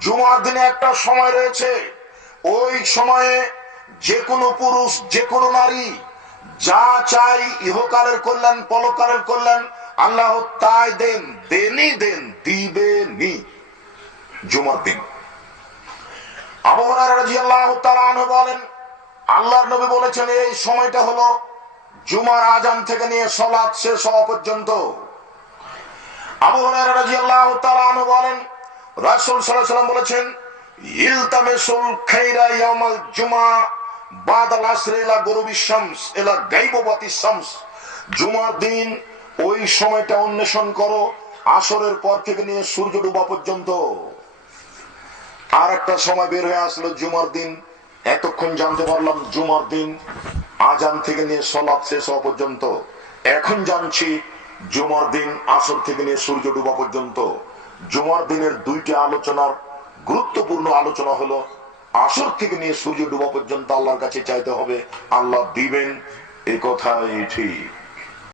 জুমার দিনে একটা সময় রয়েছে। ওই সময়ে যে কোনো পুরুষ, যে কোনো নারী, যা চাই ইহকালের কল্যাণ পলকালের কল্যাণ, আল্লাহ তাই দেন, দেনই দেন দিবে নি জুমার দিন। বলেন, আল্লাহর নবী বলেছেন, এই সময়টা হলো জুমার আজান থেকে নিয়ে সলাদ শেষ হওয়া পর্যন্ত। আবহাওয়ার তাআলা আনহু বলেন রাসূল ওয়াসাল্লাম বলেছেন খাইরা ইয়াউমাল জুমা শামস জুমার দিন, ওই সময়টা অন্বেষণ করো, আসরের পর থেকে নিয়ে সূর্য ডুবা পর্যন্ত। আর একটা সময় বের হয়ে আসলো জুমার দিন। এতক্ষণ জানতে পারলাম জুমার দিন, আজান থেকে নিয়ে সলাপ শেষ হওয়া পর্যন্ত। এখন জানছি, জুমার দিন, আসর থেকে নিয়ে সূর্য ডুবা পর্যন্ত। জুমার দিনের দুইটি আলোচনার গুরুত্বপূর্ণ আলোচনা হলো, আসর থেকে নিয়ে সূর্য ডুবা পর্যন্ত আল্লাহর কাছে চাইতে হবে, আল্লাহ দিবেন এই কথাই ঠিক।